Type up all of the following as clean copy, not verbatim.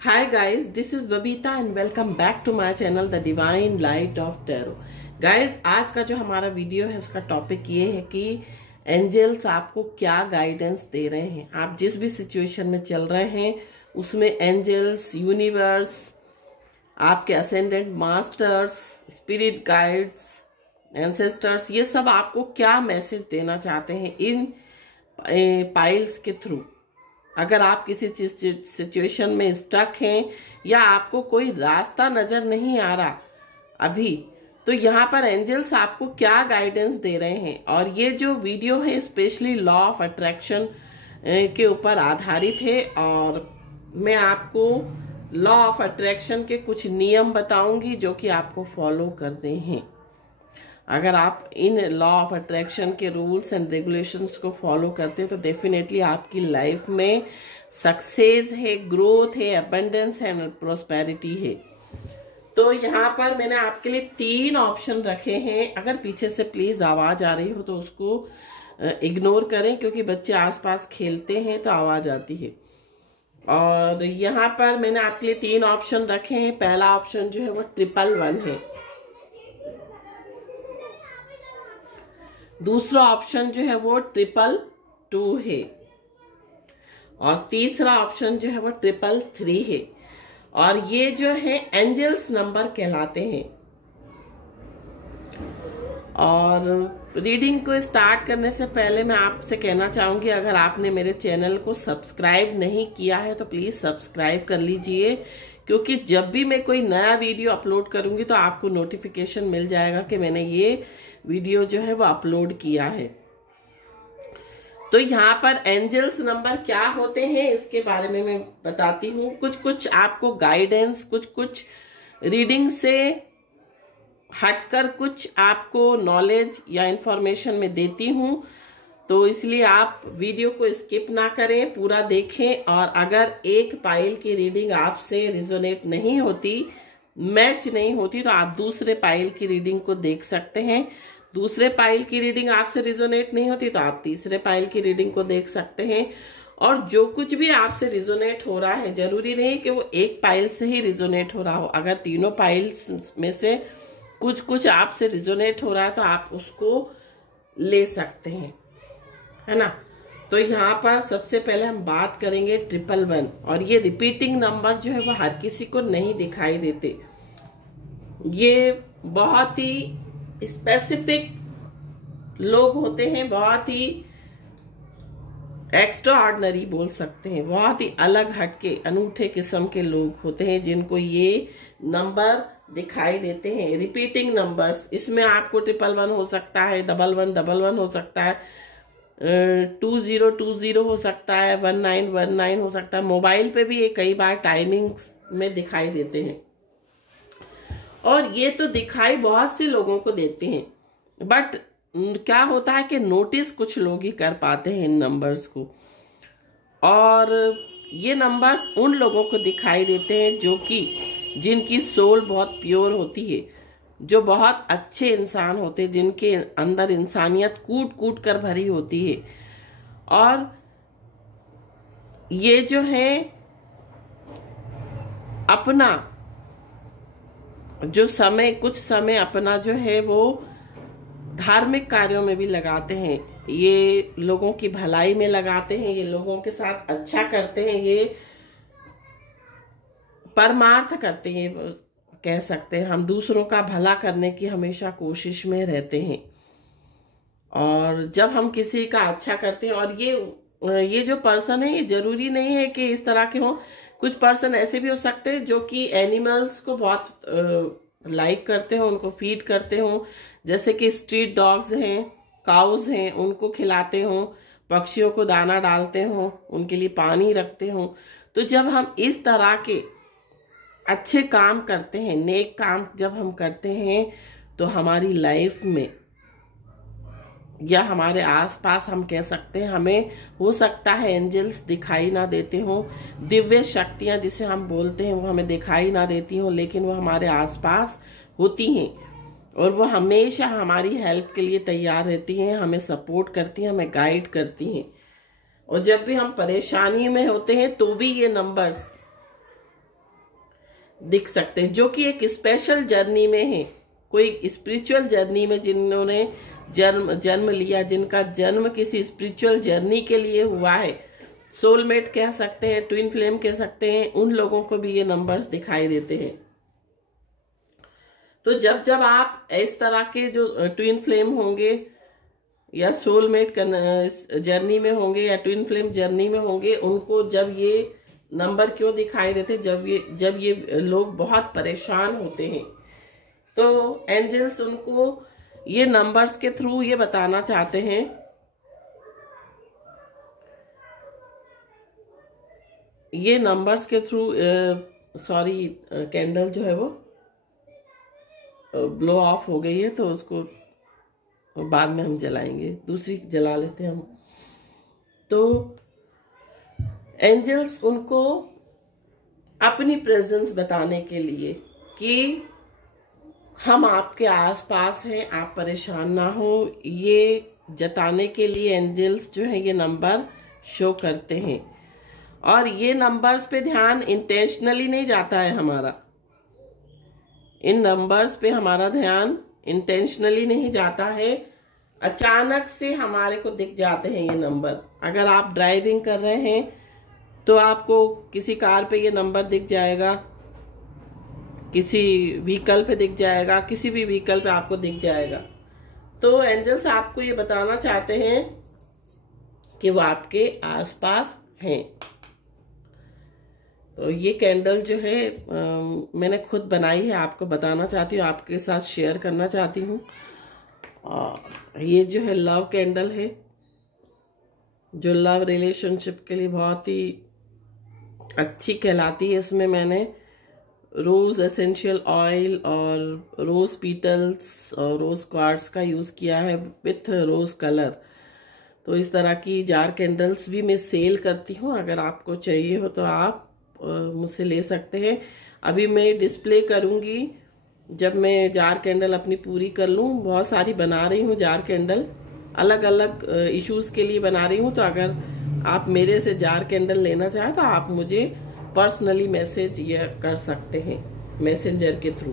Hi guys, this is Babita and welcome back to my channel The Divine Light of Tarot. Guys, आज का जो हमारा video है उसका टॉपिक ये है कि एंजल्स आपको क्या गाइडेंस दे रहे हैं। आप जिस भी सिचुएशन में चल रहे हैं उसमें एंजल्स, यूनिवर्स, आपके ascendant masters, spirit guides, ancestors, ये सब आपको क्या मैसेज देना चाहते हैं इन पाइल्स के थ्रू। अगर आप किसी सिचुएशन में स्टक हैं या आपको कोई रास्ता नजर नहीं आ रहा अभी, तो यहाँ पर एंजल्स आपको क्या गाइडेंस दे रहे हैं। और ये जो वीडियो है स्पेशली लॉ ऑफ अट्रैक्शन के ऊपर आधारित है और मैं आपको लॉ ऑफ अट्रैक्शन के कुछ नियम बताऊंगी जो कि आपको फॉलो करने हैं। अगर आप इन लॉ ऑफ अट्रैक्शन के रूल्स एंड रेगुलेशंस को फॉलो करते हैं तो डेफिनेटली आपकी लाइफ में सक्सेस है, ग्रोथ है, अबंडेंस है, प्रोस्पेरिटी है। तो यहाँ पर मैंने आपके लिए 3 ऑप्शन रखे हैं। अगर पीछे से प्लीज आवाज आ रही हो तो उसको इग्नोर करें, क्योंकि बच्चे आसपास खेलते हैं तो आवाज आती है। और यहाँ पर मैंने आपके लिए 3 ऑप्शन रखे हैं। पहला ऑप्शन जो है वो 111 है, दूसरा ऑप्शन जो है वो 222 है और तीसरा ऑप्शन जो है वो 333 है। और ये जो है एंजल्स नंबर कहलाते हैं। और रीडिंग को स्टार्ट करने से पहले मैं आपसे कहना चाहूंगी, अगर आपने मेरे चैनल को सब्सक्राइब नहीं किया है तो प्लीज सब्सक्राइब कर लीजिए, क्योंकि जब भी मैं कोई नया वीडियो अपलोड करूंगी तो आपको नोटिफिकेशन मिल जाएगा कि मैंने ये वीडियो जो है वो अपलोड किया है। तो यहाँ पर एंजल्स नंबर क्या होते हैं इसके बारे में मैं बताती हूँ। कुछ आपको गाइडेंस, कुछ रीडिंग से हटकर कुछ आपको नॉलेज या इंफॉर्मेशन में देती हूँ, तो इसलिए आप वीडियो को स्किप ना करें, पूरा देखें। और अगर एक पाइल की रीडिंग आपसे रिजोनेट नहीं होती, मैच नहीं होती, तो आप दूसरे पाइल की रीडिंग को देख सकते हैं। दूसरे पाइल की रीडिंग आपसे रिजोनेट नहीं होती तो आप तीसरे पाइल की रीडिंग को देख सकते हैं। और जो कुछ भी आपसे रिजोनेट हो रहा है, जरूरी नहीं कि वो एक पाइल से ही रिजोनेट हो रहा हो। अगर तीनों पाइल्स में से कुछ आपसे रिजोनेट हो रहा है तो आप उसको ले सकते हैं, है ना। तो यहाँ पर सबसे पहले हम बात करेंगे 111। और ये रिपीटिंग नंबर जो है वो हर किसी को नहीं दिखाई देते। ये बहुत ही स्पेसिफिक लोग होते हैं, बहुत ही एक्स्ट्रा ऑर्डिनरी बोल सकते हैं, बहुत ही अलग हटके अनूठे किस्म के लोग होते हैं जिनको ये नंबर दिखाई देते हैं। रिपीटिंग नंबर्स, इसमें आपको 111 हो सकता है, 1111 हो सकता है, 2020 हो सकता है, 1919 हो सकता है। मोबाइल पे भी ये कई बार टाइमिंग्स में दिखाई देते हैं। और ये तो दिखाई बहुत से लोगों को देते हैं, बट क्या होता है कि नोटिस कुछ लोग ही कर पाते हैं इन नंबर्स को। और ये नंबर्स उन लोगों को दिखाई देते हैं जिनकी सोल बहुत प्योर होती है, जो बहुत अच्छे इंसान होते हैं, जिनके अंदर इंसानियत कूट कूट कर भरी होती है। और ये जो है अपना जो समय, कुछ समय अपना जो है वो धार्मिक कार्यों में भी लगाते हैं, ये लोगों की भलाई में लगाते हैं, ये लोगों के साथ अच्छा करते हैं, ये परमार्थ करते हैं, कह सकते हैं। हम दूसरों का भला करने की हमेशा कोशिश में रहते हैं। और जब हम किसी का अच्छा करते हैं, और ये जो पर्सन है, ये जरूरी नहीं है कि इस तरह के हों। कुछ पर्सन ऐसे भी हो सकते हैं जो कि एनिमल्स को बहुत लाइक करते हो, उनको फीड करते हो, जैसे कि स्ट्रीट डॉग्स हैं, काउज हैं, उनको खिलाते हो, पक्षियों को दाना डालते हो, उनके लिए पानी रखते हो। तो जब हम इस तरह के अच्छे काम करते हैं, नेक काम जब हम करते हैं, तो हमारी लाइफ में या हमारे आसपास हम कह सकते हैं, हमें हो सकता है एंजल्स दिखाई ना देते हों, दिव्य शक्तियां जिसे हम बोलते हैं वो हमें दिखाई ना देती हों, लेकिन वो हमारे आसपास होती हैं और वो हमेशा हमारी हेल्प के लिए तैयार रहती हैं, हमें सपोर्ट करती हैं, हमें गाइड करती हैं। और जब भी हम परेशानी में होते हैं तो भी ये नंबर्स दिख सकते हैं, जो कि एक स्पेशल जर्नी में है, कोई स्पिरिचुअल जर्नी में जिन्होंने जन्म लिया, जिनका जन्म किसी स्पिरिचुअल जर्नी के लिए हुआ है, सोलमेट कह सकते हैं, ट्विन फ्लेम कह सकते हैं, उन लोगों को भी ये नंबर्स दिखाई देते हैं। तो जब जब आप इस तरह के जो ट्विन फ्लेम होंगे या सोलमेट जर्नी में होंगे या ट्विन फ्लेम जर्नी में होंगे, उनको जब ये नंबर क्यों दिखाई देते, जब ये लोग बहुत परेशान होते हैं, तो एंजल्स उनको ये नंबर्स के थ्रू ये बताना चाहते हैं ये नंबर्स के थ्रू सॉरी कैंडल जो है वो ब्लो ऑफ हो गई है, तो उसको बाद में हम जलाएंगे, दूसरी जला लेते हैं हम। तो एंजल्स उनको अपनी प्रेजेंस बताने के लिए कि हम आपके आसपास हैं, आप परेशान ना हो, ये जताने के लिए एंजल्स जो है ये नंबर शो करते हैं। और ये नंबर्स पे ध्यान इंटेंशनली नहीं जाता है हमारा, इन नंबर्स पे हमारा ध्यान इंटेंशनली नहीं जाता है, अचानक से हमारे को दिख जाते हैं ये नंबर। अगर आप ड्राइविंग कर रहे हैं तो आपको किसी कार पे ये नंबर दिख जाएगा, किसी व्हीकल पे दिख जाएगा, किसी भी व्हीकल पे आपको दिख जाएगा। तो एंजल्स आपको ये बताना चाहते हैं कि वो आपके आसपास हैं। तो ये कैंडल जो है मैंने खुद बनाई है, आपको बताना चाहती हूँ, आपके साथ शेयर करना चाहती हूँ। और ये जो है लव कैंडल है, जो लव रिलेशनशिप के लिए बहुत ही अच्छी कहलाती है। इसमें मैंने रोज एसेंशियल ऑयल और रोज पीटल्स और रोज क्वार्ट्स का यूज किया है विथ रोज कलर। तो इस तरह की जार कैंडल्स भी मैं सेल करती हूँ, अगर आपको चाहिए हो तो आप मुझसे ले सकते हैं। अभी मैं डिस्प्ले करूंगी जब मैं जार कैंडल अपनी पूरी कर लूँ। बहुत सारी बना रही हूँ जार कैंडल, अलग अलग इश्यूज के लिए बना रही हूँ। तो अगर आप मेरे से जार कैंडल लेना चाहें तो आप मुझे पर्सनली मैसेज ये कर सकते हैं मैसेंजर के थ्रू।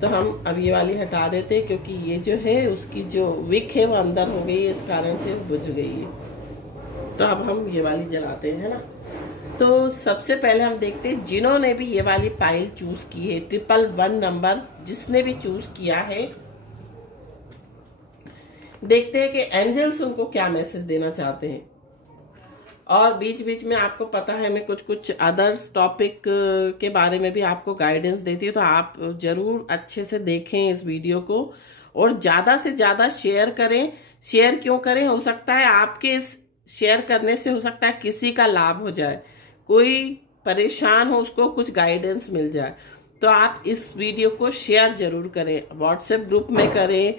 तो हम अब ये वाली हटा देते हैं, क्योंकि ये जो है उसकी जो विक है वो अंदर हो गई है, इस कारण से बुझ गई है। तो अब हम ये वाली जलाते हैं, है ना। तो सबसे पहले हम देखते हैं जिन्होंने भी ये वाली पाइल चूज की है, 111 नंबर जिसने भी चूज किया है, देखते हैं कि एंजल्स उनको क्या मैसेज देना चाहते हैं। और बीच बीच में आपको पता है मैं कुछ अदर्स टॉपिक के बारे में भी आपको गाइडेंस देती हूँ, तो आप जरूर अच्छे से देखें इस वीडियो को और ज्यादा से ज्यादा शेयर करें। शेयर क्यों करें, हो सकता है आपके इस शेयर करने से हो सकता है किसी का लाभ हो जाए, कोई परेशान हो उसको कुछ गाइडेंस मिल जाए। तो आप इस वीडियो को शेयर जरूर करें, व्हाट्सएप ग्रुप में करें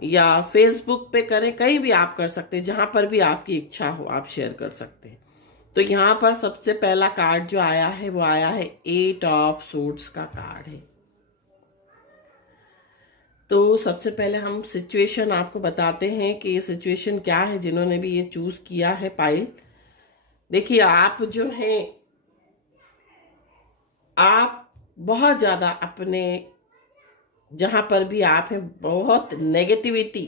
या फेसबुक पे करें, कहीं भी आप कर सकते हैं, जहां पर भी आपकी इच्छा हो आप शेयर कर सकते हैं। तो यहाँ पर सबसे पहला कार्ड जो आया है वो आया है 8 ऑफ सोर्ड्स का कार्ड है। तो सबसे पहले हम सिचुएशन आपको बताते हैं कि ये सिचुएशन क्या है जिन्होंने भी ये चूज किया है पाइल। देखिए आप जो हैं, आप बहुत ज्यादा अपने जहां पर भी आप हैं बहुत नेगेटिविटी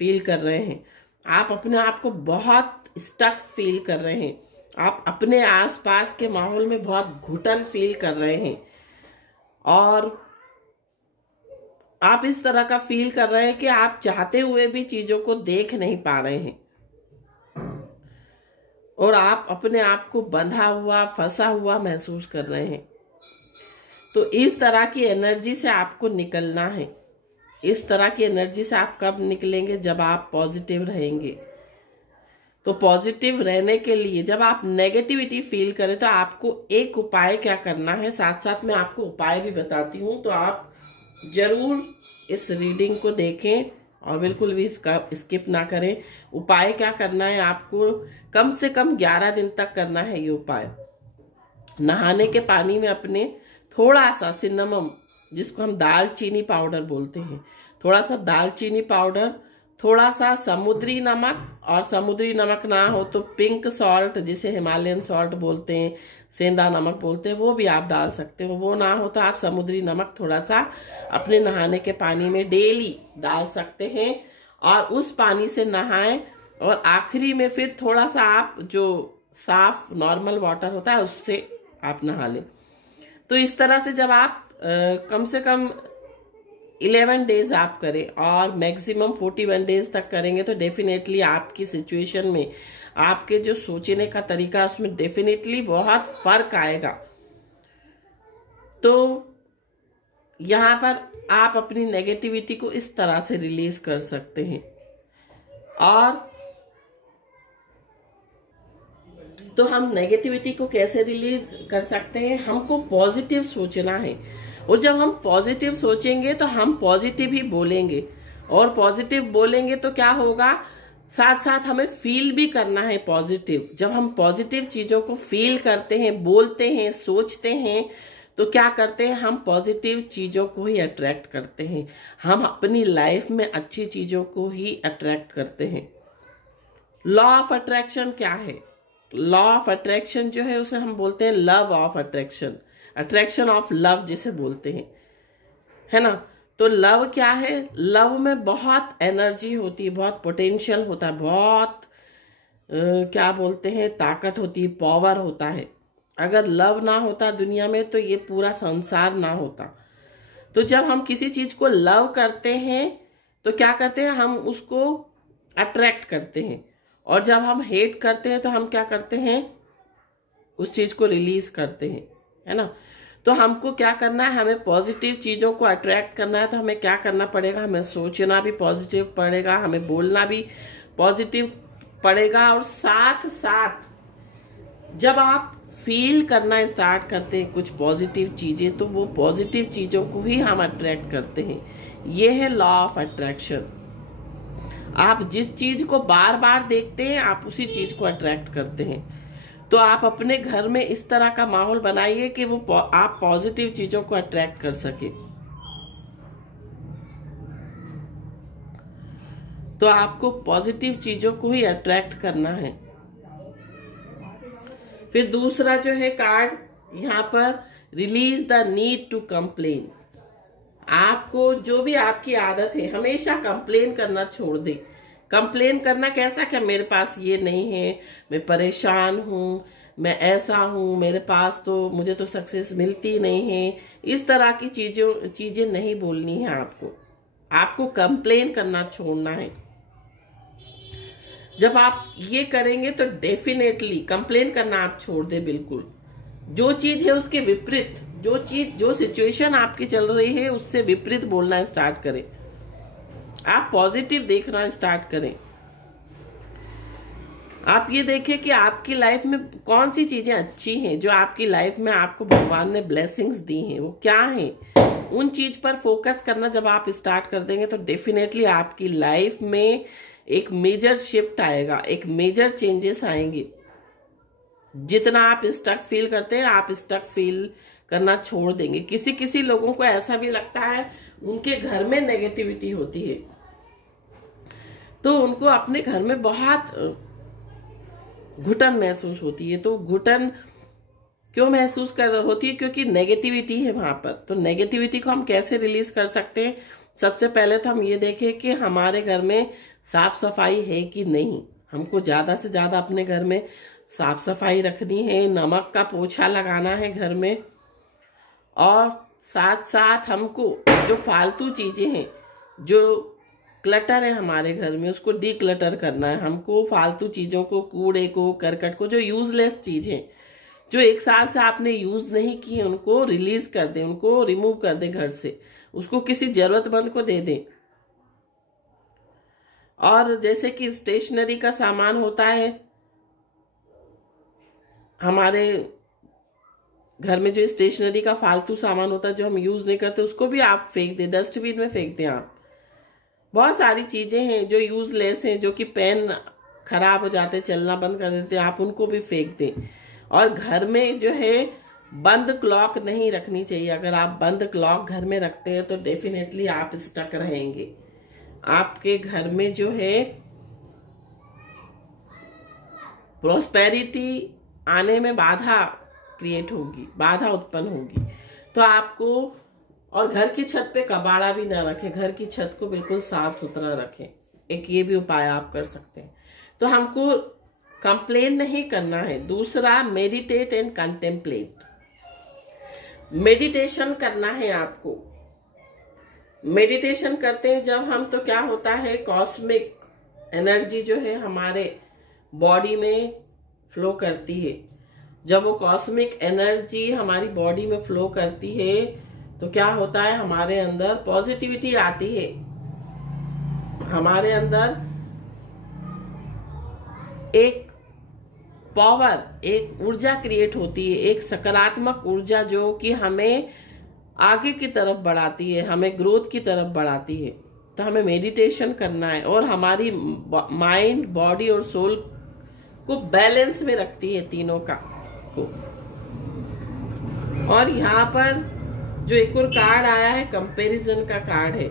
फील कर रहे हैं, आप अपने आप को बहुत स्टक फील कर रहे हैं, आप अपने आसपास के माहौल में बहुत घुटन फील कर रहे हैं और आप इस तरह का फील कर रहे हैं कि आप चाहते हुए भी चीजों को देख नहीं पा रहे हैं और आप अपने आप को बंधा हुआ फंसा हुआ महसूस कर रहे हैं। तो इस तरह की एनर्जी से आपको निकलना है। इस तरह की एनर्जी से आप कब निकलेंगे, जब आप पॉजिटिव रहेंगे। तो पॉजिटिव रहने के लिए जब आप नेगेटिविटी फील करें तो आपको एक उपाय क्या करना है, साथ साथ मैं आपको उपाय भी बताती हूँ, तो आप जरूर इस रीडिंग को देखें और बिल्कुल भी इसका स्किप ना करें। उपाय क्या करना है, आपको कम से कम 11 दिन तक करना है ये उपाय। नहाने के पानी में अपने थोड़ा सा सिन्नामम, जिसको हम दालचीनी पाउडर बोलते हैं, थोड़ा सा दालचीनी पाउडर, थोड़ा सा समुद्री नमक, और समुद्री नमक ना हो तो पिंक सॉल्ट जिसे हिमालयन सॉल्ट बोलते हैं, सेंधा नमक बोलते हैं, वो भी आप डाल सकते हो। वो ना हो तो आप समुद्री नमक थोड़ा सा अपने नहाने के पानी में डेली डाल सकते हैं और उस पानी से नहाएं। और आखिरी में फिर थोड़ा सा आप जो साफ नॉर्मल वाटर होता है उससे आप नहा लें। तो इस तरह से जब आप कम से कम 11 डेज आप करें और मैक्सिमम 41 डेज तक करेंगे तो डेफिनेटली आपकी सिचुएशन में, आपके जो सोचने का तरीका उसमें डेफिनेटली बहुत फर्क आएगा। तो यहाँ पर आप अपनी नेगेटिविटी को इस तरह से रिलीज कर सकते हैं। और तो हम नेगेटिविटी को कैसे रिलीज कर सकते हैं? हमको पॉजिटिव सोचना है, और जब हम पॉजिटिव सोचेंगे तो हम पॉजिटिव ही बोलेंगे, और पॉजिटिव बोलेंगे तो क्या होगा, साथ साथ हमें फील भी करना है पॉजिटिव। जब हम पॉजिटिव चीजों को फील करते हैं, बोलते हैं, सोचते हैं, तो क्या करते हैं, हम पॉजिटिव चीजों को ही अट्रैक्ट करते हैं। हम अपनी लाइफ में अच्छी चीजों को ही अट्रैक्ट करते हैं। लॉ ऑफ अट्रैक्शन क्या है? लॉ ऑफ अट्रैक्शन जो है उसे हम बोलते हैं love of attraction, attraction of love जिसे बोलते हैं, है ना। तो लव क्या है? लव में बहुत एनर्जी होती है, बहुत पोटेंशियल होता है, बहुत क्या बोलते हैं, ताकत होती है, पावर होता है। अगर लव ना होता दुनिया में तो ये पूरा संसार ना होता। तो जब हम किसी चीज को लव करते हैं तो क्या करते हैं, हम उसको अट्रैक्ट करते हैं, और जब हम हेट करते हैं तो हम क्या करते हैं, उस चीज को रिलीज करते हैं, है ना। तो हमको क्या करना है, हमें पॉजिटिव चीजों को अट्रैक्ट करना है तो हमें क्या करना पड़ेगा, हमें सोचना भी पॉजिटिव पड़ेगा, हमें बोलना भी पॉजिटिव पड़ेगा, और साथ साथ जब आप फील करना स्टार्ट करते हैं कुछ पॉजिटिव चीजें, तो वो पॉजिटिव चीजों को ही हम अट्रैक्ट करते हैं। ये है लॉ ऑफ अट्रैक्शन। आप जिस चीज को बार बार देखते हैं आप उसी चीज को अट्रैक्ट करते हैं। तो आप अपने घर में इस तरह का माहौल बनाइए कि वो आप पॉजिटिव चीजों को अट्रैक्ट कर सके। तो आपको पॉजिटिव चीजों को ही अट्रैक्ट करना है। फिर दूसरा जो है कार्ड यहाँ पर, release the need to complain. आपको जो भी आपकी आदत है हमेशा कंप्लेन करना छोड़ दे। कंप्लेन करना कैसा, क्या मेरे पास ये नहीं है, मैं परेशान हूं, मैं ऐसा हूं, मेरे पास तो, मुझे तो सक्सेस मिलती नहीं है, इस तरह की चीजें नहीं बोलनी है आपको कंप्लेन करना छोड़ना है। जब आप ये करेंगे तो डेफिनेटली कंप्लेन करना आप छोड़ दे बिल्कुल। जो चीज है उसके विपरीत, जो सिचुएशन आपकी चल रही है उससे विपरीत बोलना स्टार्ट करें। आप पॉजिटिव देखना स्टार्ट करें। आप ये देखें कि आपकी लाइफ में कौन सी चीजें अच्छी हैं, जो आपकी लाइफ में आपको भगवान ने ब्लेसिंग्स दी हैं, वो क्या हैं। उन चीज पर फोकस करना जब आप स्टार्ट कर देंगे तो डेफिनेटली आपकी लाइफ में एक मेजर शिफ्ट आएगा, एक मेजर चेंजेस आएंगे। जितना आप स्टक फील करते हैं आप स्टक फील करना छोड़ देंगे। किसी किसी लोगों को ऐसा भी लगता है उनके घर में नेगेटिविटी होती है तो उनको अपने घर में बहुत घुटन महसूस होती है। तो घुटन क्यों महसूस होती है? क्योंकि नेगेटिविटी है वहां पर। तो नेगेटिविटी को हम कैसे रिलीज कर सकते हैं? सबसे पहले तो हम ये देखें कि हमारे घर में साफ सफाई है कि नहीं। हमको ज्यादा से ज्यादा अपने घर में साफ सफाई रखनी है, नमक का पोछा लगाना है घर में, और साथ साथ हमको जो फालतू चीजें हैं, जो क्लटर है हमारे घर में, उसको डी क्लटर करना है। हमको फालतू चीजों को, कूड़े को, करकट को, जो यूजलेस चीज है, जो 1 साल से आपने यूज नहीं की है, उनको रिलीज कर दें, उनको रिमूव कर दें घर से, उसको किसी जरूरतमंद को दे दें। और जैसे कि स्टेशनरी का सामान होता है, हमारे घर में जो स्टेशनरी का फालतू सामान होता है जो हम यूज नहीं करते, उसको भी आप फेंक दें, डस्टबिन में फेंक दें आप। बहुत सारी चीजें हैं जो यूजलेस हैं, जो कि पेन खराब हो जाते, चलना बंद कर देते हैं, आप उनको भी फेंक दें। और घर में जो है बंद क्लॉक नहीं रखनी चाहिए। अगर आप बंद क्लॉक घर में रखते हैं तो डेफिनेटली आप स्टक रहेंगे, आपके घर में जो है प्रोस्पेरिटी आने में बाधा क्रिएट होगी, बाधा उत्पन्न होगी। तो आपको, और घर की छत पे कबाड़ा भी ना रखें, घर की छत को बिल्कुल साफ सुथरा रखें। एक ये भी उपाय आप कर सकते हैं। तो हमको कंप्लेन नहीं करना है। दूसरा, मेडिटेट एंड कंटेम्पलेट। मेडिटेशन करना है आपको। मेडिटेशन करते हैं जब हम, तो क्या होता है, कॉस्मिक एनर्जी जो है हमारे बॉडी में फ्लो करती है। जब वो कॉस्मिक एनर्जी हमारी बॉडी में फ्लो करती है तो क्या होता है, हमारे अंदर पॉजिटिविटी आती है, हमारे अंदर एक पावर, एक ऊर्जा क्रिएट होती है, एक सकारात्मक ऊर्जा जो कि हमें आगे की तरफ बढ़ाती है, हमें ग्रोथ की तरफ बढ़ाती है। तो हमें मेडिटेशन करना है और हमारी माइंड, बॉडी और सोल को बैलेंस में रखती है, तीनों का को। और यहाँ पर जो एक और कार्ड आया है, कंपैरिजन का कार्ड है।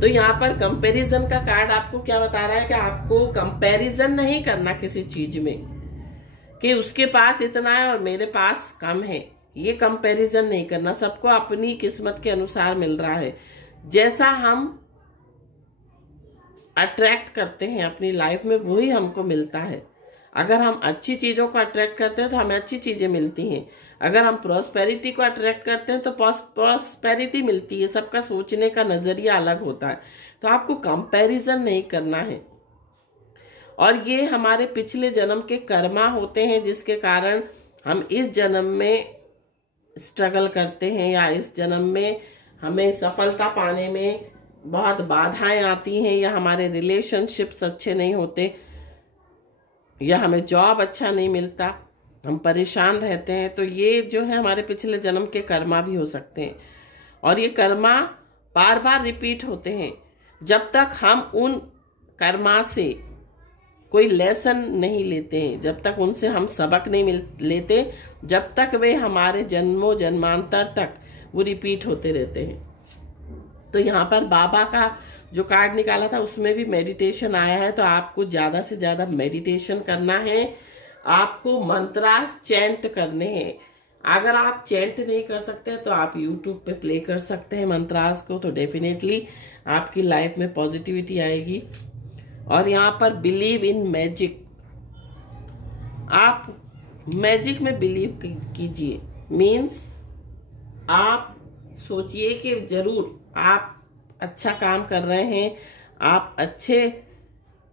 तो यहाँ पर कंपैरिजन का कार्ड आपको क्या बता रहा है कि आपको कंपैरिजन नहीं करना किसी चीज में, कि उसके पास इतना है और मेरे पास कम है। ये कंपैरिजन नहीं करना। सबको अपनी किस्मत के अनुसार मिल रहा है। जैसा हम अट्रैक्ट करते हैं अपनी लाइफ में, वही हमको मिलता है। अगर हम अच्छी चीजों को अट्रैक्ट करते हैं तो हमें अच्छी चीजें मिलती हैं। अगर हम प्रॉस्पेरिटी को अट्रैक्ट करते हैं तो प्रॉस्पेरिटी मिलती है। सबका सोचने का नजरिया अलग होता है। तो आपको कंपैरिजन नहीं करना है। और ये हमारे पिछले जन्म के कर्मा होते हैं, जिसके कारण हम इस जन्म में स्ट्रगल करते हैं, या इस जन्म में हमें सफलता पाने में बहुत बाधाएं आती हैं, या हमारे रिलेशनशिप्स अच्छे नहीं होते, या हमें जॉब अच्छा नहीं मिलता, हम परेशान रहते हैं। तो ये जो है हमारे पिछले जन्म के कर्मा भी हो सकते हैं। और ये कर्मा बार बार रिपीट होते हैं। जब तक हम उन कर्मा से कोई लेसन नहीं लेते हैं, जब तक उनसे हम सबक नहीं लेते, जब तक वे हमारे जन्मों जन्मांतर तक वो रिपीट होते रहते हैं। तो यहाँ पर बाबा का जो कार्ड निकाला था उसमें भी मेडिटेशन आया है। तो आपको ज्यादा से ज्यादा मेडिटेशन करना है। आपको मंत्रास चैंट करने हैं। अगर आप चैंट नहीं कर सकते तो आप यूट्यूब पे प्ले कर सकते हैं मंत्रास को, तो डेफिनेटली आपकी लाइफ में पॉजिटिविटी आएगी। और यहाँ पर बिलीव इन मैजिक। आप मैजिक में बिलीव कीजिए। मीन्स आप सोचिए कि जरूर आप अच्छा काम कर रहे हैं, आप अच्छे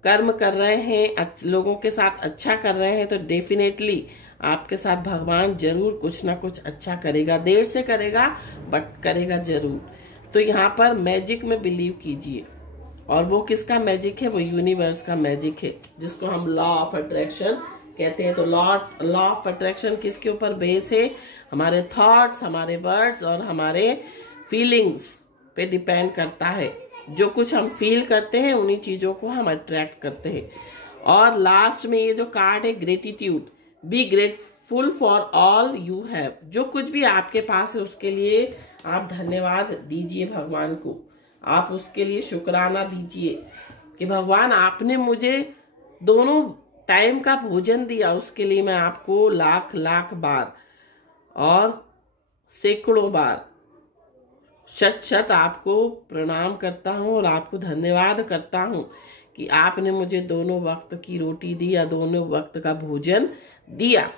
कर्म कर रहे हैं, लोगों के साथ अच्छा कर रहे हैं, तो डेफिनेटली आपके साथ भगवान जरूर कुछ ना कुछ अच्छा करेगा। देर से करेगा बट करेगा जरूर। तो यहाँ पर मैजिक में बिलीव कीजिए। और वो किसका मैजिक है? वो यूनिवर्स का मैजिक है, जिसको हम लॉ ऑफ अट्रैक्शन कहते हैं। तो लॉ ऑफ अट्रैक्शन किसके ऊपर बेस है? हमारे थॉट्स, हमारे वर्ड्स और हमारे फीलिंग्स पे डिपेंड करता है। जो कुछ हम फील करते हैं उन्हीं चीजों को हम अट्रैक्ट करते हैं। और लास्ट में ये जो कार्ड है, gratitude. Be grateful for all you have. जो कुछ भी आपके पास है उसके लिए आप धन्यवाद दीजिए भगवान को। आप उसके लिए शुक्राना दीजिए कि भगवान आपने मुझे दोनों टाइम का भोजन दिया, उसके लिए मैं आपको लाख लाख बार और सैकड़ों बार शत आपको प्रणाम करता हूँ और आपको धन्यवाद करता हूँ कि आपने मुझे दोनों वक्त की रोटी दी या दोनों वक्त का भोजन दिया।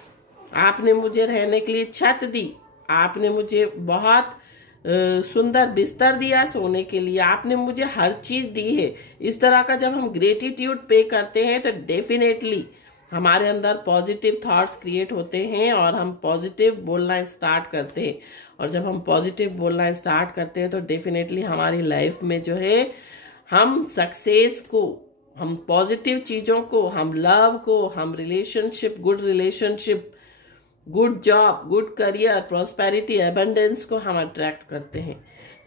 आपने मुझे रहने के लिए छत दी, आपने मुझे बहुत सुंदर बिस्तर दिया सोने के लिए, आपने मुझे हर चीज दी है। इस तरह का जब हम ग्रेटिट्यूड पे करते हैं तो डेफिनेटली हमारे अंदर पॉजिटिव थॉट्स क्रिएट होते हैं और हम पॉजिटिव बोलना स्टार्ट करते हैं। और जब हम पॉजिटिव बोलना स्टार्ट करते हैं तो डेफिनेटली हमारी लाइफ में जो है हम सक्सेस को, हम पॉजिटिव चीजों को, हम लव को, हम relationship, good relationship, good job, good career, prosperity, abundance को हम अट्रैक्ट करते हैं।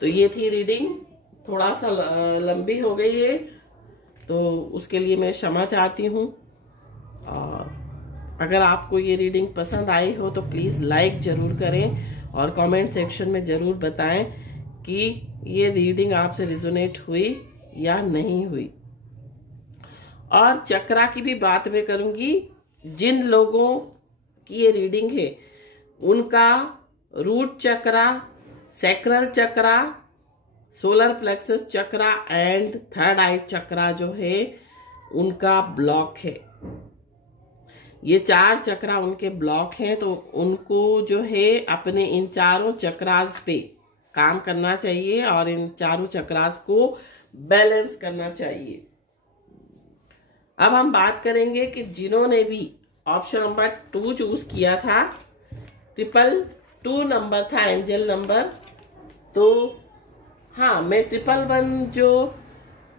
तो ये थी रीडिंग, थोड़ा सा लंबी हो गई है तो उसके लिए मैं क्षमा चाहती हूँ। और अगर आपको ये रीडिंग पसंद आई हो तो प्लीज़ लाइक ज़रूर करें और कमेंट सेक्शन में ज़रूर बताएं कि ये रीडिंग आपसे रिजोनेट हुई या नहीं हुई। और चक्रा की भी बात मैं करूंगी। जिन लोगों की ये रीडिंग है उनका root chakra, sacral chakra, solar plexus chakra and third eye chakra जो है उनका ब्लॉक है। ये 4 चक्रा उनके ब्लॉक हैं, तो उनको जो है अपने इन चारों चक्रास पे काम करना चाहिए और इन चारों चक्रास को बैलेंस करना चाहिए। अब हम बात करेंगे कि जिन्होंने भी ऑप्शन नंबर 2 चूज किया था, 222 नंबर था एंजल नंबर, तो हाँ मैं 111 जो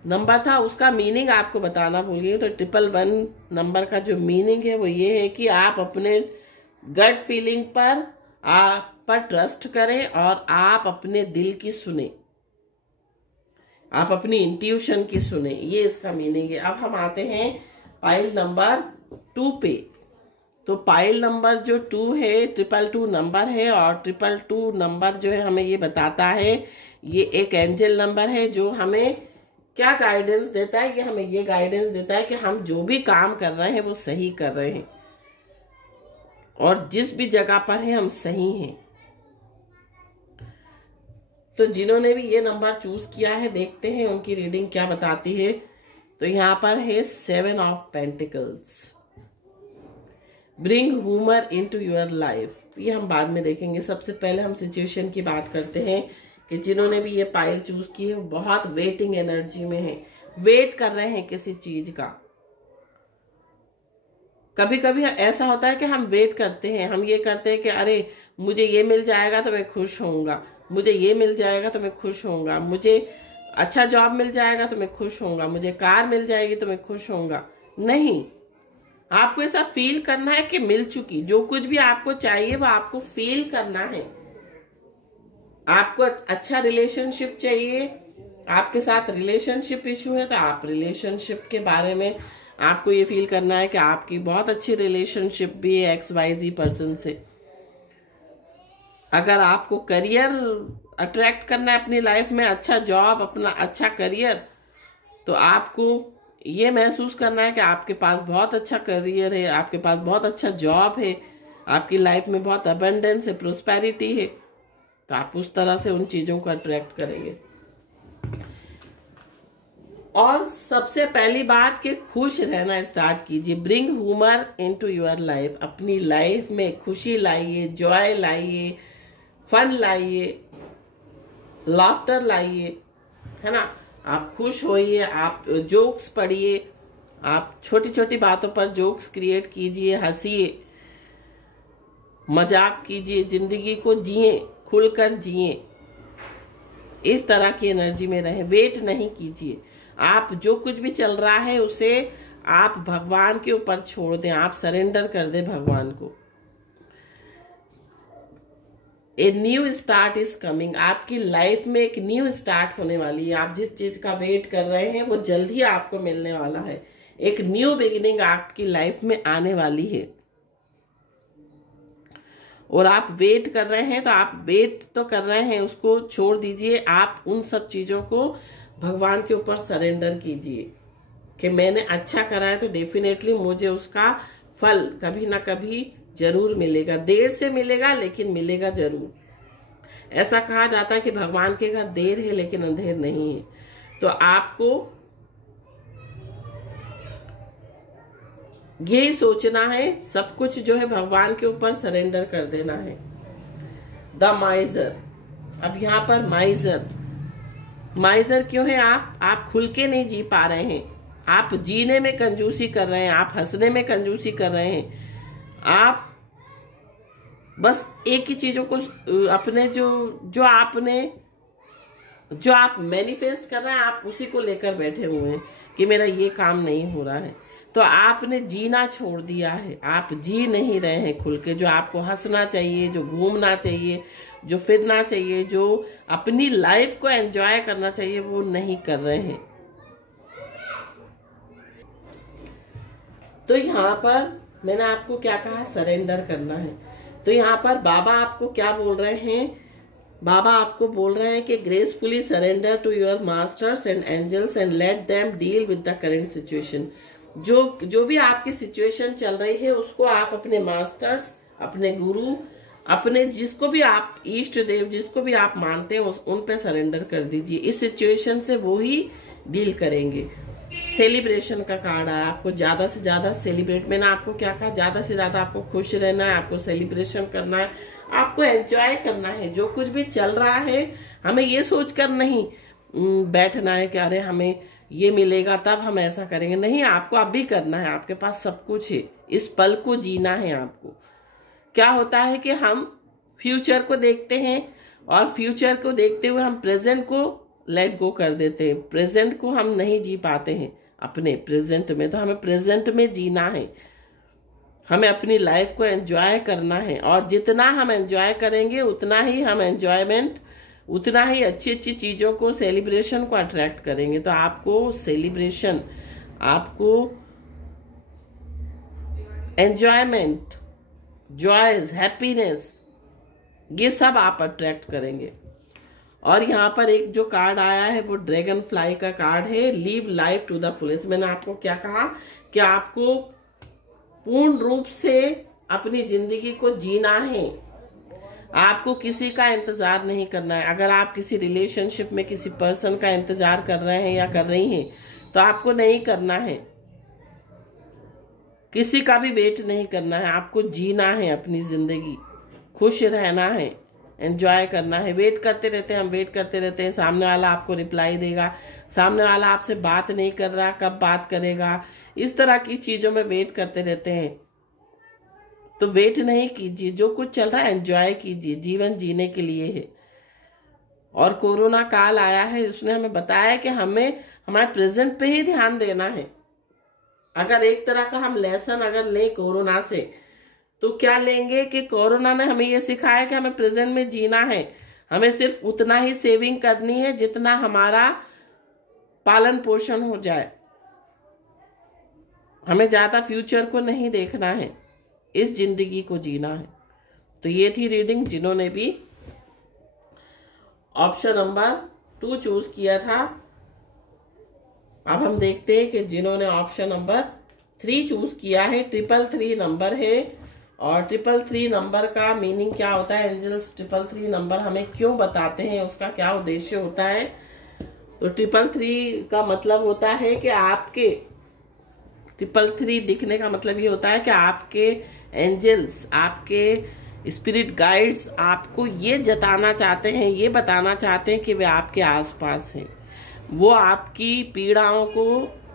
नंबर था उसका मीनिंग आपको बताना भूल गई। तो 111 नंबर का जो मीनिंग है वो ये है कि आप अपने गट फीलिंग पर ट्रस्ट करें और आप अपने दिल की सुने, आप अपनी इंट्यूशन की सुने, ये इसका मीनिंग है। अब हम आते हैं पाइल नंबर 2 पे। तो पाइल नंबर जो 2 है 222 नंबर है, और 222 नंबर जो है हमें ये बताता है, ये एक एंजल नंबर है जो हमें क्या गाइडेंस देता है, ये हमें ये गाइडेंस देता है कि हम जो भी काम कर रहे हैं वो सही कर रहे हैं और जिस भी जगह पर है हम सही हैं। तो जिन्होंने भी ये नंबर चूज किया है, देखते हैं उनकी रीडिंग क्या बताती है। तो यहां पर है 7 of pentacles, bring humour into your life. ये हम बाद में देखेंगे। सबसे पहले हम सिचुएशन की बात करते हैं कि जिन्होंने भी ये पाइल चूज की है वो बहुत वेटिंग एनर्जी में है, वेट कर रहे हैं किसी चीज का। कभी कभी ऐसा होता है कि हम वेट करते हैं, हम ये करते हैं कि अरे मुझे ये मिल जाएगा तो मैं खुश होऊंगा, मुझे ये मिल जाएगा तो मैं खुश होऊंगा, मुझे अच्छा जॉब मिल जाएगा तो मैं खुश होऊंगा, मुझे कार मिल जाएगी तो मैं खुश होऊंगा। नहीं, आपको ऐसा फील करना है कि मिल चुकी, जो कुछ भी आपको चाहिए वो आपको फील करना है। आपको अच्छा रिलेशनशिप चाहिए, आपके साथ रिलेशनशिप इशू है तो आप रिलेशनशिप के बारे में आपको ये फील करना है कि आपकी बहुत अच्छी रिलेशनशिप भी है XYZ पर्सन से। अगर आपको करियर अट्रैक्ट करना है अपनी लाइफ में, अच्छा जॉब, अपना अच्छा करियर, तो आपको ये महसूस करना है कि आपके पास बहुत अच्छा करियर है, आपके पास बहुत अच्छा जॉब है, आपकी लाइफ में बहुत अबंडेंस है, प्रोस्पेरिटी है, तो आप उस तरह से उन चीजों को अट्रैक्ट करेंगे। और सबसे पहली बात कि खुश रहना स्टार्ट कीजिए। Bring humour into your life, अपनी लाइफ में खुशी लाइए, जॉय लाइए, फन लाइए, लाफ्टर लाइए, है ना। आप खुश होइए, आप जोक्स पढ़िए, आप छोटी छोटी बातों पर जोक्स क्रिएट कीजिए, हंसिए, मजाक कीजिए, जिंदगी को जिए, खुलकर जिए, इस तरह की एनर्जी में रहें। वेट नहीं कीजिए, आप जो कुछ भी चल रहा है उसे आप भगवान के ऊपर छोड़ दें, आप सरेंडर कर दें भगवान को। A new start is coming, आपकी लाइफ में एक न्यू स्टार्ट होने वाली है। आप जिस चीज का वेट कर रहे हैं वो जल्द ही आपको मिलने वाला है। एक न्यू बिगिनिंग आपकी लाइफ में आने वाली है और आप वेट कर रहे हैं, तो आप वेट तो कर रहे हैं, उसको छोड़ दीजिए। आप उन सब चीजों को भगवान के ऊपर सरेंडर कीजिए कि मैंने अच्छा करा है तो डेफिनेटली मुझे उसका फल कभी ना कभी जरूर मिलेगा। देर से मिलेगा लेकिन मिलेगा जरूर। ऐसा कहा जाता है कि भगवान के घर देर है लेकिन अंधेर नहीं है। तो आपको यही सोचना है, सब कुछ जो है भगवान के ऊपर सरेंडर कर देना है। द माइजर, अब यहाँ पर माइजर क्यों है? आप खुल के नहीं जी पा रहे हैं, आप जीने में कंजूसी कर रहे हैं, आप हंसने में कंजूसी कर रहे हैं, आप बस एक ही चीजों को अपने जो आप मैनिफेस्ट कर रहे हैं आप उसी को लेकर बैठे हुए हैं कि मेरा ये काम नहीं हो रहा है। तो आपने जीना छोड़ दिया है, आप जी नहीं रहे हैं खुल के। जो आपको हंसना चाहिए, जो घूमना चाहिए, जो फिरना चाहिए, जो अपनी लाइफ को एंजॉय करना चाहिए, वो नहीं कर रहे हैं। तो यहाँ पर मैंने आपको क्या कहा? सरेंडर करना है। तो यहाँ पर बाबा आपको क्या बोल रहे हैं बाबा आपको बोल रहे हैं कि gracefully surrender to your masters and angels and let them deal with the current situation. जो भी आपकी सिचुएशन चल रही है उसको आप अपने मास्टर्स, अपने गुरु, अपने जिसको भी आप इष्ट देव, जिसको भी आप मानते हैं उन पे सरेंडर कर दीजिए। इस सिचुएशन से वो ही डील करेंगे। सेलिब्रेशन का कार्ड आया, आपको ज्यादा से ज्यादा सेलिब्रेट, मैंने आपको क्या कहा, ज्यादा से ज्यादा आपको खुश रहना है, आपको सेलिब्रेशन करना है, आपको एंजॉय करना है। जो कुछ भी चल रहा है हमें ये सोचकर नहीं बैठना है कि अरे हमें ये मिलेगा तब हम ऐसा करेंगे, नहीं, आपको अभी करना है। आपके पास सब कुछ है, इस पल को जीना है आपको। क्या होता है कि हम फ्यूचर को देखते हैं और फ्यूचर को देखते हुए हम प्रेजेंट को लेट गो कर देते हैं। प्रेजेंट को हम नहीं जी पाते हैं अपने प्रेजेंट में, तो हमें प्रेजेंट में जीना है, हमें अपनी लाइफ को एंजॉय करना है। और जितना हम एंजॉय करेंगे उतना ही हम एंजॉयमेंट, उतना ही अच्छी अच्छी चीजों को, सेलिब्रेशन को अट्रैक्ट करेंगे। तो आपको सेलिब्रेशन, आपको एंजॉयमेंट, जॉयज, हैप्पीनेस, ये सब आप अट्रैक्ट करेंगे। और यहाँ पर एक जो कार्ड आया है वो ड्रैगन फ्लाई का कार्ड है, live life to the fullest. मैंने आपको क्या कहा कि आपको पूर्ण रूप से अपनी जिंदगी को जीना है, आपको किसी का इंतजार नहीं करना है। अगर आप किसी रिलेशनशिप में किसी पर्सन का इंतजार कर रहे हैं या कर रही हैं तो आपको नहीं करना है, किसी का भी वेट नहीं करना है। आपको जीना है अपनी जिंदगी, खुश रहना है, एंजॉय करना है। वेट करते रहते हैं, हम वेट करते रहते हैं, सामने वाला आपको रिप्लाई देगा, सामने वाला आपसे बात नहीं कर रहा, कब बात करेगा, इस तरह की चीजों में वेट करते रहते हैं। तो वेट नहीं कीजिए, जो कुछ चल रहा है एंजॉय कीजिए, जीवन जीने के लिए है। और कोरोना काल आया है, उसने हमें बताया कि हमें हमारे प्रेजेंट पे ही ध्यान देना है। अगर एक तरह का हम लेसन अगर लें कोरोना से, तो क्या लेंगे कि कोरोना ने हमें ये सिखाया कि हमें प्रेजेंट में जीना है, हमें सिर्फ उतना ही सेविंग करनी है जितना हमारा पालन पोषण हो जाए, हमें ज्यादा फ्यूचर को नहीं देखना है, इस जिंदगी को जीना है। तो ये थी रीडिंग। जिन्होंने भी ऑप्शन नंबर 2 चूज किया था, अब हम देखते हैं कि जिन्होंने ऑप्शन नंबर 3 चूज किया है, 333 नंबर है। और 333 नंबर का मीनिंग क्या होता है, एंजल्स 333 नंबर हमें क्यों बताते हैं, उसका क्या उद्देश्य होता है। तो 333 का मतलब होता है कि आपके 333 दिखने का मतलब ये होता है कि आपके एंजल्स, आपके स्पिरिट गाइड्स आपको ये जताना चाहते हैं, ये बताना चाहते हैं कि वे आपके आसपास हैं, वो आपकी पीड़ाओं को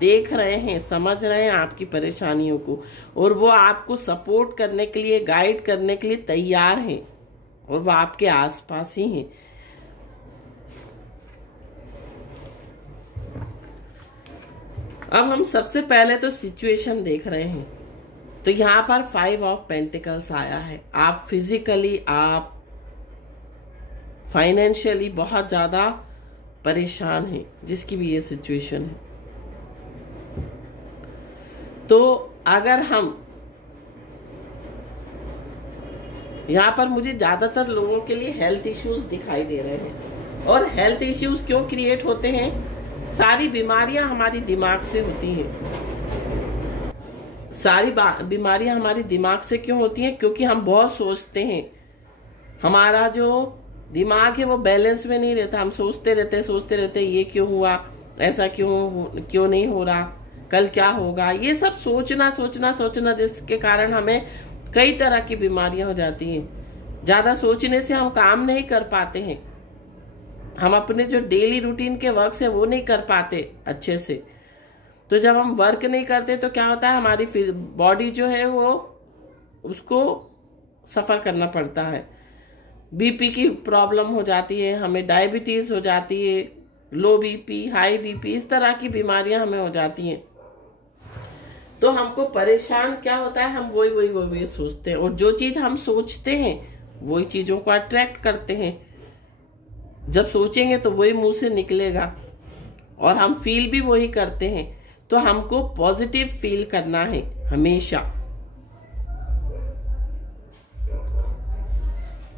देख रहे हैं, समझ रहे हैं आपकी परेशानियों को, और वो आपको सपोर्ट करने के लिए, गाइड करने के लिए तैयार हैं, और वो आपके आसपास ही हैं। अब हम सबसे पहले तो सिचुएशन देख रहे हैं। तो यहाँ पर 5 ऑफ पेंटिकल्स आया है। आप फिजिकली, आप फाइनेंशियली बहुत ज्यादा परेशान हैं, जिसकी भी ये सिचुएशन है। तो अगर हम यहाँ पर, मुझे ज्यादातर लोगों के लिए हेल्थ इश्यूज दिखाई दे रहे हैं। और हेल्थ इश्यूज क्यों क्रिएट होते हैं, सारी बीमारियां हमारी दिमाग से होती हैं। सारी बीमारियां हमारी दिमाग से क्यों होती हैं, क्योंकि हम बहुत सोचते हैं, हमारा जो दिमाग है वो बैलेंस में नहीं रहता, हम सोचते रहते ये क्यों हुआ, ऐसा क्यों नहीं हो रहा, कल क्या होगा, ये सब सोचना जिसके कारण हमें कई तरह की बीमारियां हो जाती हैं। ज्यादा सोचने से हम काम नहीं कर पाते हैं, हम अपने जो डेली रूटीन के वर्क है वो नहीं कर पाते अच्छे से। तो जब हम वर्क नहीं करते तो क्या होता है, हमारी बॉडी जो है वो उसको सफर करना पड़ता है। बीपी की प्रॉब्लम हो जाती है, हमें डायबिटीज हो जाती है, लो बीपी, हाई बीपी, इस तरह की बीमारियां हमें हो जाती हैं। तो हमको परेशान क्या होता है, हम वही सोचते हैं, और जो चीज हम सोचते हैं वही चीजों को अट्रैक्ट करते हैं। जब सोचेंगे तो वही मुंह से निकलेगा, और हम फील भी वही करते हैं। तो हमको पॉजिटिव फील करना है हमेशा।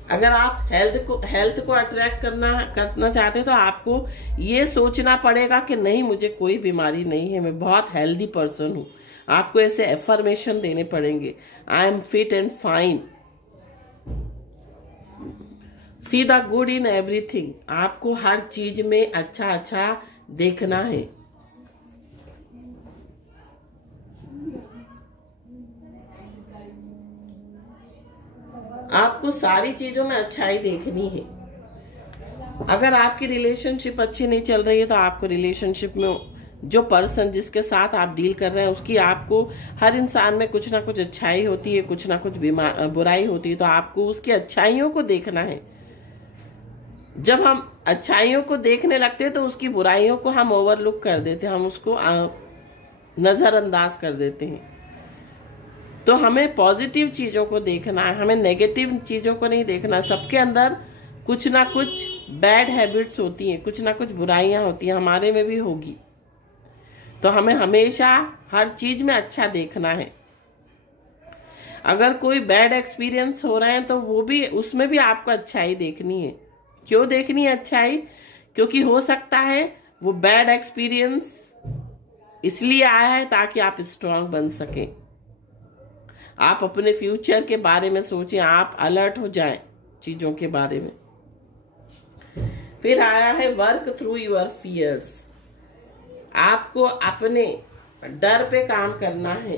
अगर आप हेल्थ को अट्रैक्ट करना चाहते हैं तो आपको ये सोचना पड़ेगा कि नहीं, मुझे कोई बीमारी नहीं है, मैं बहुत हेल्दी पर्सन हूं। आपको ऐसे एफर्मेशन देने पड़ेंगे, I am fit and fine. See the good in everything. आपको हर चीज में अच्छा अच्छा देखना है। आपको सारी चीजों में अच्छाई देखनी है। अगर आपकी रिलेशनशिप अच्छी नहीं चल रही है तो आपको रिलेशनशिप में जो पर्सन जिसके साथ आप डील कर रहे हैं उसकी, आपको हर इंसान में कुछ ना कुछ अच्छाई होती है, कुछ ना कुछ बुराई होती है, तो आपको उसकी अच्छाइयों को देखना है। जब हम अच्छाइयों को देखने लगते हैं तो उसकी बुराइयों को हम ओवरलुक कर देते हैं, हम उसको नजरअंदाज कर देते हैं। तो हमें पॉजिटिव चीजों को देखना है, हमें नेगेटिव चीजों को नहीं देखना। सबके अंदर कुछ ना कुछ बैड हैबिट्स होती हैं, कुछ ना कुछ बुराइयां होती हैं, हमारे में भी होगी। तो हमें हमेशा हर चीज में अच्छा देखना है। अगर कोई बैड एक्सपीरियंस हो रहा है तो वो भी, उसमें भी आपको अच्छाई देखनी है। क्यों देखनी है अच्छाई? क्योंकि हो सकता है वो बैड एक्सपीरियंस इसलिए आया है ताकि आप स्ट्रांग बन सकें। आप अपने फ्यूचर के बारे में सोचें, आप अलर्ट हो जाएं चीजों के बारे में। फिर आया है वर्क थ्रू योर फियर्स। आपको अपने डर पे काम करना है।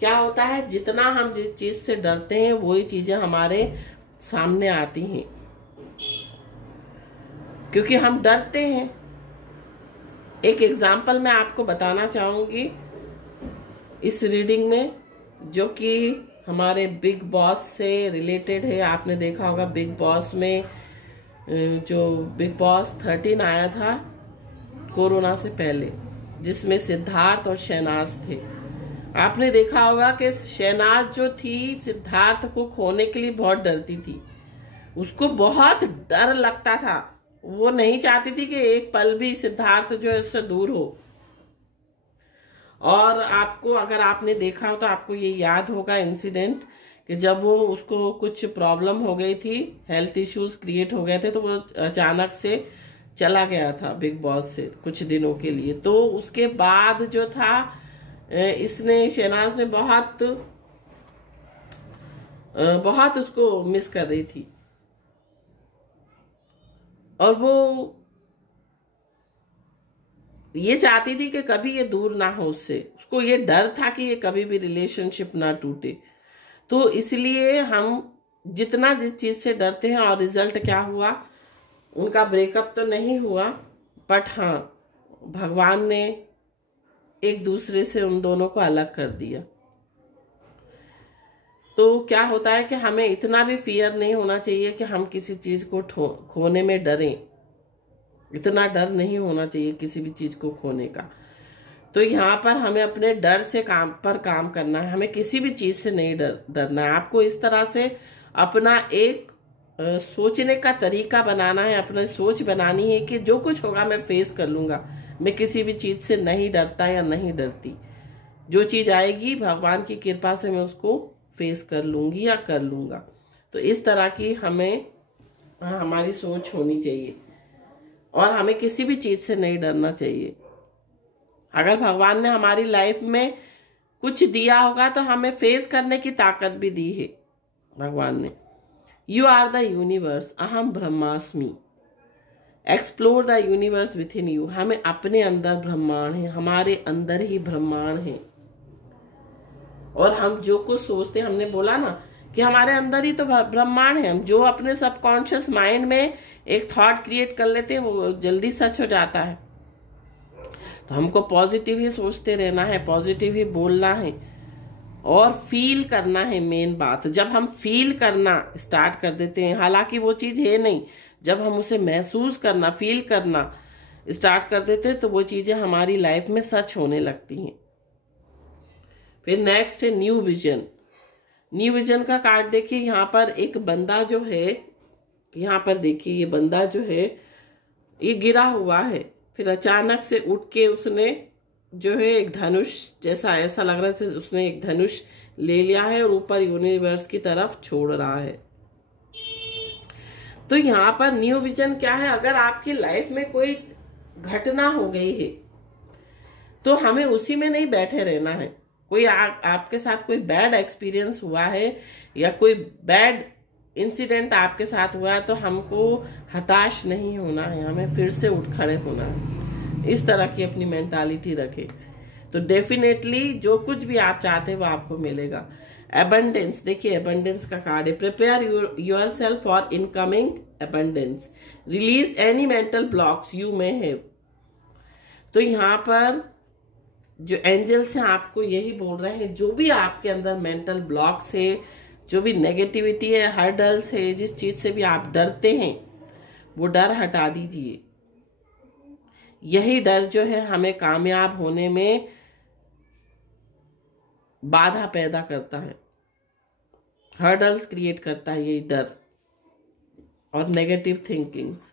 क्या होता है, जितना हम जिस चीज से डरते हैं वही चीजें हमारे सामने आती हैं, क्योंकि हम डरते हैं। एक एग्जाम्पल मैं आपको बताना चाहूंगी इस रीडिंग में, जो कि हमारे बिग बॉस से रिलेटेड है। आपने देखा होगा बिग बॉस में, जो बिग बॉस 13 आया था कोरोना से पहले, जिसमें सिद्धार्थ और शहनाज थे। आपने देखा होगा कि शहनाज जो थी सिद्धार्थ को खोने के लिए बहुत डरती थी, उसको बहुत डर लगता था, वो नहीं चाहती थी कि एक पल भी सिद्धार्थ जो है उससे दूर हो। और आपको, अगर आपने देखा हो तो आपको ये याद होगा इंसिडेंट कि जब वो, उसको कुछ प्रॉब्लम हो गई थी, हेल्थ इश्यूज क्रिएट हो गए थे, तो वो अचानक से चला गया था बिग बॉस से कुछ दिनों के लिए। तो उसके बाद जो था, इसने, शहनाज ने बहुत उसको मिस कर रही थी, और वो ये चाहती थी कि कभी ये दूर ना हो उससे। उसको ये डर था कि ये कभी भी रिलेशनशिप ना टूटे। तो इसलिए हम जितना जिस चीज से डरते हैं, और रिजल्ट क्या हुआ, उनका ब्रेकअप तो नहीं हुआ, बट हाँ, भगवान ने एक दूसरे से उन दोनों को अलग कर दिया। तो क्या होता है कि हमें इतना भी फियर नहीं होना चाहिए कि हम किसी चीज को खोने में डरें। इतना डर नहीं होना चाहिए किसी भी चीज को खोने का। तो यहाँ पर हमें अपने डर से काम करना है, हमें किसी भी चीज से नहीं डरना है। आपको इस तरह से अपना एक सोचने का तरीका बनाना है, अपनी सोच बनानी है कि जो कुछ होगा मैं फेस कर लूंगा, मैं किसी भी चीज से नहीं डरता या नहीं डरती। जो चीज आएगी भगवान की कृपा से मैं उसको फेस कर लूंगी या कर लूंगा। तो इस तरह की हमें हमारी सोच होनी चाहिए, और हमें किसी भी चीज से नहीं डरना चाहिए। अगर भगवान ने हमारी लाइफ में कुछ दिया होगा तो हमें फेस करने की ताकत भी दी है भगवान ने। यू आर द यूनिवर्स, अहम ब्रह्मास्मि। Explore the universe with in you. हमें अपने अंदर ब्रह्मांड है, हमारे अंदर ही ब्रह्मांड है। और हम जो कुछ सोचते हैं, हमने बोला ना कि हमारे अंदर ही तो ब्रह्मांड है। हम जो अपने सबकॉन्शियस माइंड में एक थॉट क्रिएट कर लेते हैं वो जल्दी सच हो जाता है। तो हमको पॉजिटिव ही सोचते रहना है, पॉजिटिव ही बोलना है और फील करना है। मेन बात, जब हम फील करना स्टार्ट कर देते हैं, हालांकि वो चीज है नहीं, जब हम उसे महसूस करना, फील करना स्टार्ट कर देते हैं तो वो चीजें हमारी लाइफ में सच होने लगती हैं। फिर नेक्स्ट है न्यू विजन। न्यू विजन का कार्ड देखिए, यहाँ पर एक बंदा जो है, यहाँ पर देखिए ये बंदा जो है ये गिरा हुआ है, फिर अचानक से उठ के उसने जो है एक धनुष जैसा, ऐसा लग रहा है उसने एक धनुष ले लिया है और ऊपर यूनिवर्स की तरफ छोड़ रहा है। तो यहाँ पर न्यू विजन क्या है, अगर आपकी लाइफ में कोई घटना हो गई है तो हमें उसी में नहीं बैठे रहना है। कोई आपके साथ कोई बैड एक्सपीरियंस हुआ है या कोई बैड इंसिडेंट आपके साथ हुआ है तो हमको हताश नहीं होना है, हमें फिर से उठ खड़े होना है। इस तरह की अपनी मेंटालिटी रखें तो डेफिनेटली जो कुछ भी आप चाहते हैं वो आपको मिलेगा। एबंडेंस, देखिए एबंडेंस का कार्ड है, prepare yourself for incoming abundance, release any mental blocks you may have. तो यहाँ पर जो एंजल्स हैं आपको यही बोल रहे हैं, जो भी आपके अंदर मेंटल ब्लॉक्स है, जो भी नेगेटिविटी है, हर्डल्स है, जिस चीज से भी आप डरते हैं वो डर हटा दीजिए। यही डर जो है हमें कामयाब होने में बाधा पैदा करता है, हर्डल्स क्रिएट करता है यही डर और negative thinkings.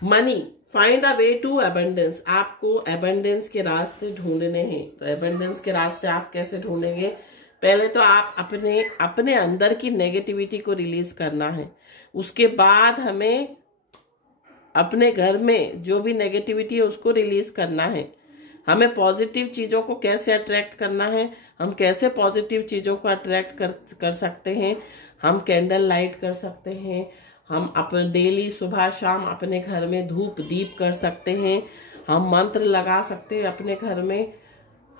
Money, find a way to abundance, आपको एबंडेंस के रास्ते ढूंढने हैं। तो एबंडेंस के रास्ते आप कैसे ढूंढेंगे, पहले तो आप अपने अंदर की नेगेटिविटी को रिलीज करना है, उसके बाद हमें अपने घर में जो भी नेगेटिविटी है उसको रिलीज करना है। हमें पॉजिटिव चीजों को कैसे अट्रैक्ट करना है, हम कैसे पॉजिटिव चीजों को अट्रैक्ट कर सकते हैं, हम कैंडल लाइट कर सकते हैं, हम अपने डेली सुबह शाम अपने घर में धूप दीप कर सकते हैं, हम मंत्र लगा सकते हैं अपने घर में,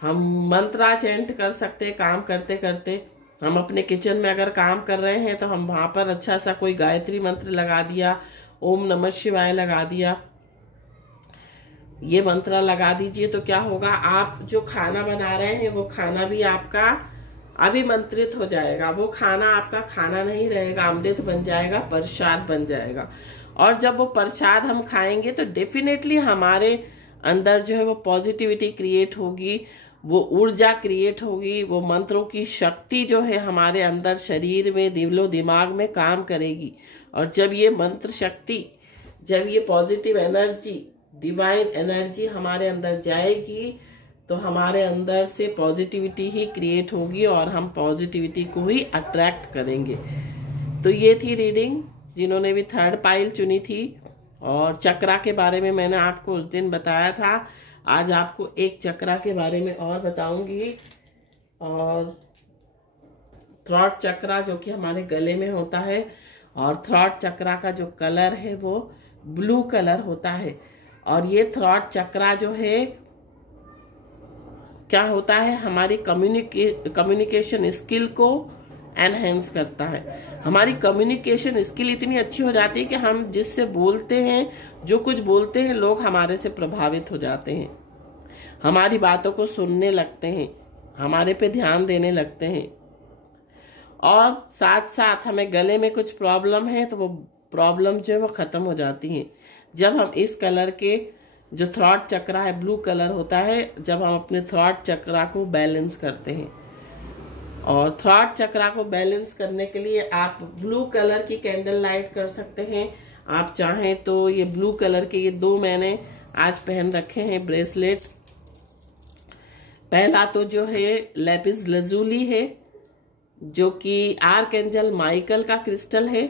हम मंत्रा चैंट कर सकते हैं काम करते करते। हम अपने किचन में अगर काम कर रहे हैं तो हम वहां पर अच्छा सा कोई गायत्री मंत्र लगा दिया, ओम नमः शिवाय लगा दिया, ये मंत्र लगा दीजिए। तो क्या होगा, आप जो खाना बना रहे हैं वो खाना भी आपका अभिमंत्रित हो जाएगा, वो खाना आपका खाना नहीं रहेगा, अमृत बन जाएगा, प्रसाद बन जाएगा। और जब वो प्रसाद हम खाएंगे तो डेफिनेटली हमारे अंदर जो है वो पॉजिटिविटी क्रिएट होगी, वो ऊर्जा क्रिएट होगी, वो मंत्रों की शक्ति जो है हमारे अंदर शरीर में दिलो दिमाग में काम करेगी। और जब ये मंत्र शक्ति, जब ये पॉजिटिव एनर्जी, डिवाइन एनर्जी हमारे अंदर जाएगी तो हमारे अंदर से पॉजिटिविटी ही क्रिएट होगी और हम पॉजिटिविटी को ही अट्रैक्ट करेंगे। तो ये थी रीडिंग, जिन्होंने भी थर्ड पाइल चुनी थी। और चक्रा के बारे में मैंने आपको उस दिन बताया था, आज आपको एक चक्रा के बारे में और बताऊंगी। और थ्रॉट चक्रा जो कि हमारे गले में होता है, और थ्रॉट चक्रा का जो कलर है वो ब्लू कलर होता है। और ये थ्रॉट चक्रा जो है क्या होता है, हमारी कम्युनिकेशन स्किल को एनहेंस करता है। हमारी कम्युनिकेशन स्किल इतनी अच्छी हो जाती है कि हम जिससे बोलते हैं, जो कुछ बोलते हैं, लोग हमारे से प्रभावित हो जाते हैं, हमारी बातों को सुनने लगते हैं, हमारे पे ध्यान देने लगते हैं। और साथ साथ हमें गले में कुछ प्रॉब्लम है तो वो प्रॉब्लम जो है वो खत्म हो जाती है जब हम इस कलर के, जो थ्रॉट चक्रा है ब्लू कलर होता है, जब हम अपने थ्रॉट चक्रा को बैलेंस करते हैं। और थ्रॉट चक्रा को बैलेंस करने के लिए आप ब्लू कलर की कैंडल लाइट कर सकते हैं। आप चाहें तो ये ब्लू कलर के ये दो मैंने आज पहन रखे हैं ब्रेसलेट। पहला तो जो है लेपिस लजूली है, जो कि आर्कएंजल माइकल का क्रिस्टल है।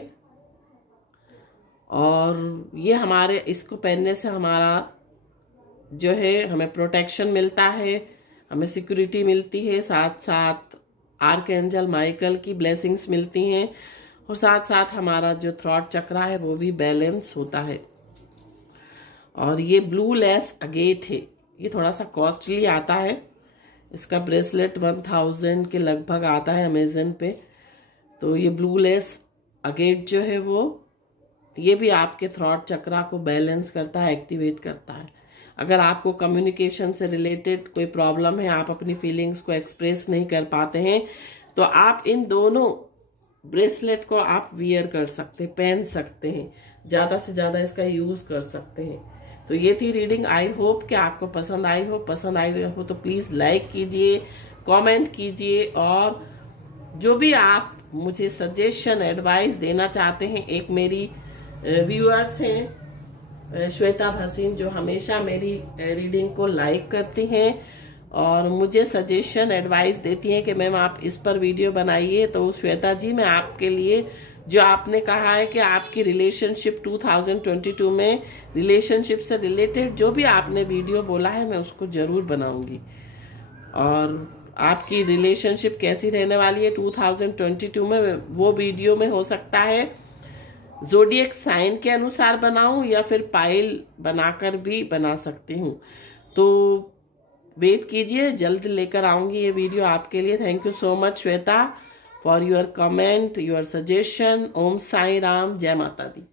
और ये हमारे, इसको पहनने से हमारा जो है हमें प्रोटेक्शन मिलता है, हमें सिक्योरिटी मिलती है, साथ साथ आर्कएंजल माइकल की ब्लेसिंग्स मिलती हैं, और साथ साथ हमारा जो थ्रॉट चक्रा है वो भी बैलेंस होता है। और ये ब्लू लेस अगेट है, ये थोड़ा सा कॉस्टली आता है, इसका ब्रेसलेट 1000 के लगभग आता है अमेजन पे। तो ये ब्लू लेस अगेट जो है वो, ये भी आपके थ्रॉट चक्रा को बैलेंस करता है, एक्टिवेट करता है। अगर आपको कम्युनिकेशन से रिलेटेड कोई प्रॉब्लम है, आप अपनी फीलिंग्स को एक्सप्रेस नहीं कर पाते हैं, तो आप इन दोनों ब्रेसलेट को आप वियर कर सकते हैं, पहन सकते हैं, ज़्यादा से ज़्यादा इसका यूज़ कर सकते हैं। तो ये थी रीडिंग। आई होप कि आपको पसंद आई हो। पसंद आई हो तो प्लीज़ लाइक कीजिए, कमेंट कीजिए, और जो भी आप मुझे सजेशन एडवाइस देना चाहते हैं। एक मेरी व्यूअर्स हैं श्वेता भसीन, जो हमेशा मेरी रीडिंग को लाइक करती हैं और मुझे सजेशन एडवाइस देती हैं कि मैम आप इस पर वीडियो बनाइए। तो श्वेता जी, मैं आपके लिए जो आपने कहा है कि आपकी रिलेशनशिप 2022 में रिलेशनशिप से रिलेटेड जो भी आपने वीडियो बोला है मैं उसको जरूर बनाऊंगी। और आपकी रिलेशनशिप कैसी रहने वाली है 2022 में, वो वीडियो में हो सकता है ज़ोडिएक साइन के अनुसार बनाऊं या फिर पाइल बनाकर भी बना सकती हूँ। तो वेट कीजिए, जल्द लेकर आऊंगी ये वीडियो आपके लिए। Thank you so much Shweta for your comment, your suggestion. Om Sai Ram, जय माता दी।